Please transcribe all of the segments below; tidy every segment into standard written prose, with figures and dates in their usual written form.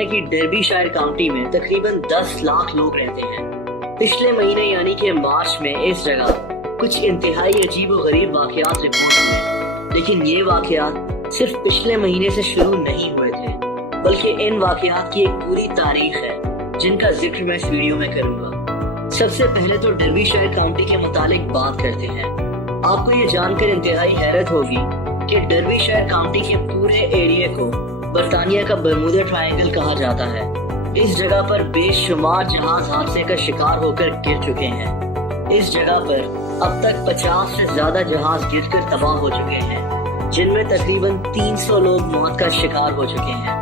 برطانیہ کی derby shire county میں تقریباً 10 لاکھ لوگ رہتے ہیں۔ پچھلے مہینے یعنی کہ مارچ میں اس جگہ کچھ انتہائی عجیب و غریب واقعات رپورٹ ہوئے، لیکن یہ واقعات صرف پچھلے مہینے سے شروع نہیں ہوئے تھے، بلکہ ان واقعات کی ایک پوری تاریخ ہے جن کا ذکر میں اس ویڈیو میں کروں گا۔ سب سے پہلے تو ڈربی شائر کاؤنٹی کے متعلق بات کرتے ہیں۔ آپ کو یہ جان کر انتہائی حیرت ہوگی کہ ڈربی شائر کاؤنٹی کے پورے ایریے کو برطانیہ کا برمودا ٹرائنگل کہا جاتا ہے۔ اس جگہ پر بے شمار جہاز حادثے کا شکار ہو کر گر چکے ہیں۔ اس جگہ پر اب تک 50 سے زیادہ جہاز گر کر تباہ ہو چکے ہیں، جن میں تقریباً 300 لوگ موت کا شکار ہو چکے ہیں۔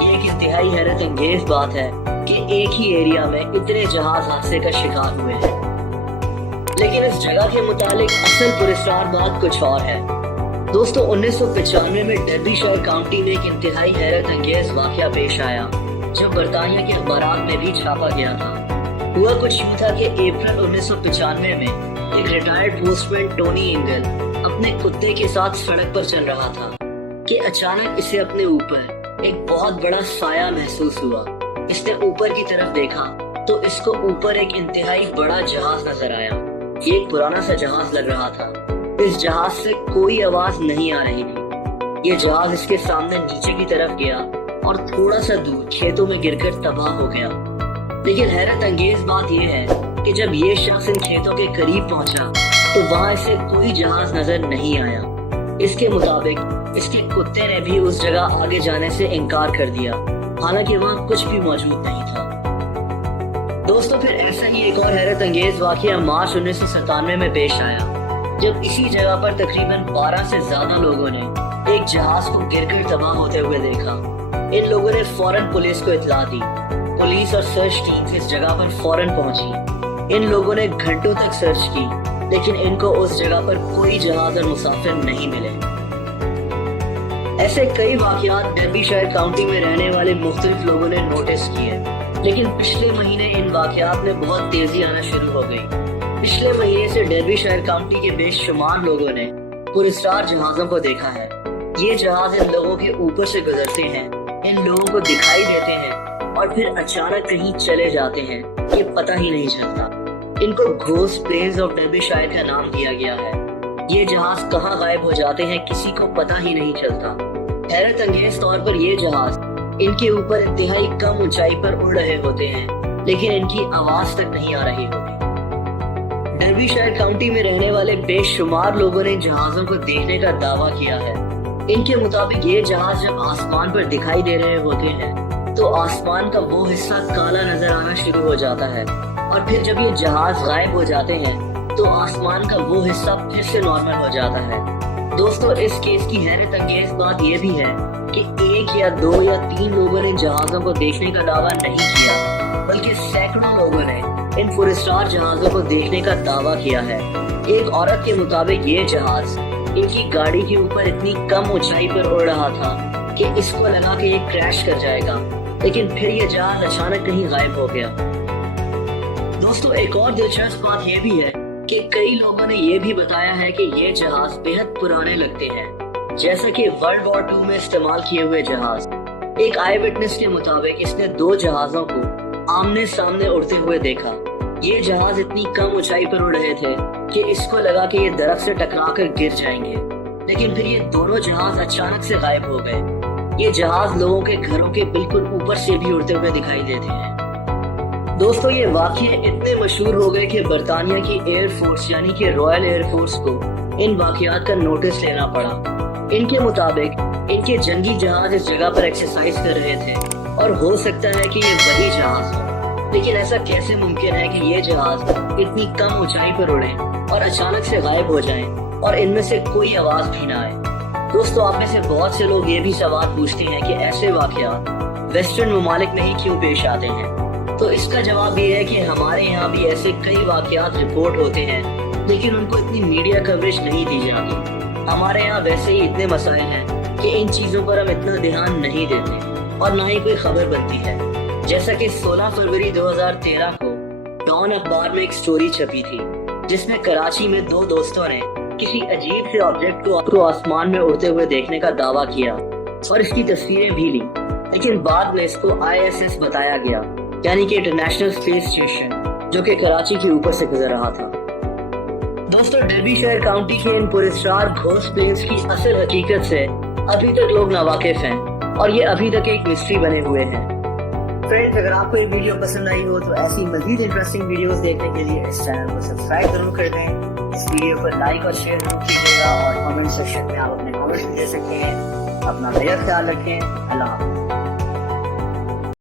یہ ایک انتہائی حیرت انگیز بات ہے کہ ایک ہی ایریا میں اتنے جہاز حادثے کا شکار ہوئے ہیں۔ لیکن اس جگہ کے متعلق اصل پراسرار بات کچھ اور ہے۔ دوستو 1995 میں ڈربی شائر کاؤنٹی میں ایک انتہائی حیرت انگیز واقعہ پیش آیا جو برطانیہ کے اخبارات میں بھی چھاپا گیا تھا۔ ہوا کچھ یوں تھا کہ اپریل 1995 میں ایک ریٹائرڈ پوسٹ مین ٹونی انگل اپنے کتے کے ساتھ سڑک پر چل رہا تھا کہ اچانک اسے اپنے اوپر ایک بہت بڑا سایہ محسوس ہوا۔ اس نے اوپر کی طرف دیکھا تو اس کو اوپر ایک انتہائی بڑا جہاز نظر آیا۔ یہ ایک پرانا سا جہاز لگ رہا تھا۔ اس جہاز سے کوئی آواز نہیں آ رہی تھی۔ یہ جہاز اس کے سامنے نیچے کی طرف گیا اور تھوڑا سا دور کھیتوں میں گر کر تباہ ہو گیا۔ لیکن حیرت انگیز بات یہ ہے کہ جب یہ شخص ان کھیتوں کے قریب پہنچا تو وہاں اسے کوئی جہاز نظر نہیں آیا۔ اس کے مطابق اس کے کتے نے بھی اس جگہ آگے جانے سے انکار کر دیا، حالانکہ وہاں کچھ بھی موجود نہیں تھا۔ دوستو پھر ایسا ہی ایک اور حیرت انگیز واقعہ مارچ 1997 میں پیش آیا، جب اسی جگہ پر تقریباً 12 سے زیادہ لوگوں نے ایک جہاز کو گر کر تباہ ہوتے ہوئے دیکھا۔ ان لوگوں نے فوراً پولیس کو اطلاع دی۔ پولیس اور سرچ ٹیم اس جگہ پر فوراً پہنچی۔ ان لوگوں نے گھنٹوں تک سرچ کی، لیکن ان کو اس جگہ پر کوئی جہاز اور مسافر نہیں ملے۔ ایسے کئی واقعات ڈربی شائر کاؤنٹی میں رہنے والے مختلف لوگوں نے نوٹس کیے، لیکن پچھلے مہینے ان واقعات میں بہت تیزی آنا شروع ہو گئی۔ پچھلے مہینے سے ڈربی شائر کاؤنٹی کے بے شمار لوگوں نے پراسرار جہازوں کو دیکھا ہے۔ یہ جہاز ان لوگوں کے اوپر سے گزرتے ہیں، ان لوگوں کو دکھائی دیتے ہیں اور پھر اچانک کہیں چلے جاتے ہیں، یہ پتہ ہی نہیں چلتا۔ ان کو ghost planes of derby shire کا نام دیا گیا ہے۔ یہ جہاز کہاں غائب ہو جاتے ہیں کسی کو پتہ ہی نہیں چلتا۔ حیرت انگیز طور پر یہ جہاز ان کے اوپر انتہائی کم اونچائی پر اڑ رہے ہوتے ہیں، لیکن ان کی آواز تک نہیں آ رہی ہوتی۔ ڈربی شائر کاؤنٹی میں رہنے والے بے شمار لوگوں نے جہازوں کو دیکھنے کا دعویٰ کیا ہے۔ ان کے مطابق یہ جہاز جب آسمان پر دکھائی دے رہے ہوتے ہیں تو آسمان کا وہ حصہ کالا نظر آنا شروع ہو جاتا ہے، اور پھر جب یہ جہاز غائب ہو جاتے ہیں تو آسمان کا وہ حصہ پھر سے نارمل ہو جاتا ہے۔ دوستو اس کیس کی حیرت انگیز بات یہ بھی ہے کہ ایک یا دو یا تین لوگوں نے جہازوں کو دیکھنے کا دعویٰ نہیں کیا، بلکہ سینکڑوں لوگوں نے ان پراسرار جہازوں کو دیکھنے کا دعویٰ کیا ہے۔ ایک عورت کے مطابق یہ جہاز ان کی گاڑی کے اوپر اتنی کم اونچائی پر اڑ رہا تھا کہ اس کو لگا کہ یہ کریش کر جائے گا، لیکن پھر یہ جہاز اچانک کہیں غائب ہو گیا۔ دوستو ایک اور دلچسپ بات یہ بھی ہے کہ کئی لوگوں نے یہ بھی بتایا ہے کہ یہ جہاز بہت پرانے لگتے ہیں، جیسا کہ ورلڈ وار 2 میں استعمال کیے ہوئے جہاز۔ ایک آئی وٹنس کے مطابق اس نے 2 جہازوں کو آمنے سامنے اڑتے ہوئے دیکھا۔ یہ جہاز اتنی کم اونچائی پر اڑ رہے تھے کہ اس کو لگا کہ یہ درخت سے ٹکرا کر گر جائیں گے، لیکن پھر یہ دونوں جہاز اچانک سے غائب ہو گئے۔ یہ جہاز لوگوں کے گھروں کے بالکل اوپر سے بھی اڑتے ہوئے دکھائی دیتے ہیں۔ دوستو یہ واقعے اتنے مشہور ہو گئے کہ برطانیہ کی ایئر فورس یعنی کہ رائل ایئر فورس کو ان واقعات کا نوٹس لینا پڑا۔ ان کے مطابق ان کے جنگی جہاز اس جگہ پر ایکسرسائز کر رہے تھے، اور ہو سکتا ہے کہ یہ وہی جہاز ہو، لیکن ایسا کیسے ممکن ہے کہ یہ جہاز اتنی کم اونچائی پر اڑیں اور اچانک سے غائب ہو جائیں اور ان میں سے کوئی آواز بھی نہ آئے؟ دوستو آپ میں سے بہت سے لوگ یہ بھی سوال پوچھتے ہیں کہ ایسے واقعات ویسٹرن ممالک میں ہی کیوں پیش آتے ہیں؟ تو اس کا جواب یہ ہے کہ ہمارے یہاں بھی ایسے کئی واقعات رپورٹ ہوتے ہیں، لیکن ان کو اتنی میڈیا کوریج نہیں دی جاتی۔ ہمارے یہاں ویسے ہی اتنے مسائل ہیں کہ ان چیزوں پر ہم اتنا دھیان نہیں دیتے اور نہ ہی کوئی خبر بنتی ہے۔ جیسا کہ 16 فروری 2013 کو ڈان اخبار میں ایک سٹوری چھپی تھی جس میں کراچی میں 2 دوستوں نے کسی عجیب سے آبجیکٹ کو آسمان میں اڑتے ہوئے دیکھنے کا دعویٰ کیا اور اس کی تصویریں بھی لی۔ لیکن بعد میں اس کو ISS بتایا گیا، یعنی کہ انٹرنیشنل اسپیس اسٹیشن، جو کہ کراچی کے اوپر سے گزر رہا تھا۔ دوستو، ڈربی شائر کاؤنٹی کے ان پراسرار گھوسٹ پلینس کی اصل حقیقت سے ابھی تک لوگ ناواقف ہیں اور یہ ابھی تک ایک مسٹری بنے ہوئے ہیں۔ فرینڈز، اگر آپ کو یہ ویڈیو پسند آئی ہو تو ایسی مزید انٹرسٹنگ ویڈیوز دیکھنے کے لیے اس چینل کو سبسکرائب ضرور کر دیں، اس ویڈیو پر لائک اور شیئر ضرور کیجیے گا، اور کامنٹ سیکشن میں آپ اپنے کامنٹس بھی دے سکتے ہیں۔ اپنا بہت خیال رکھیں۔ اللہ حافظ۔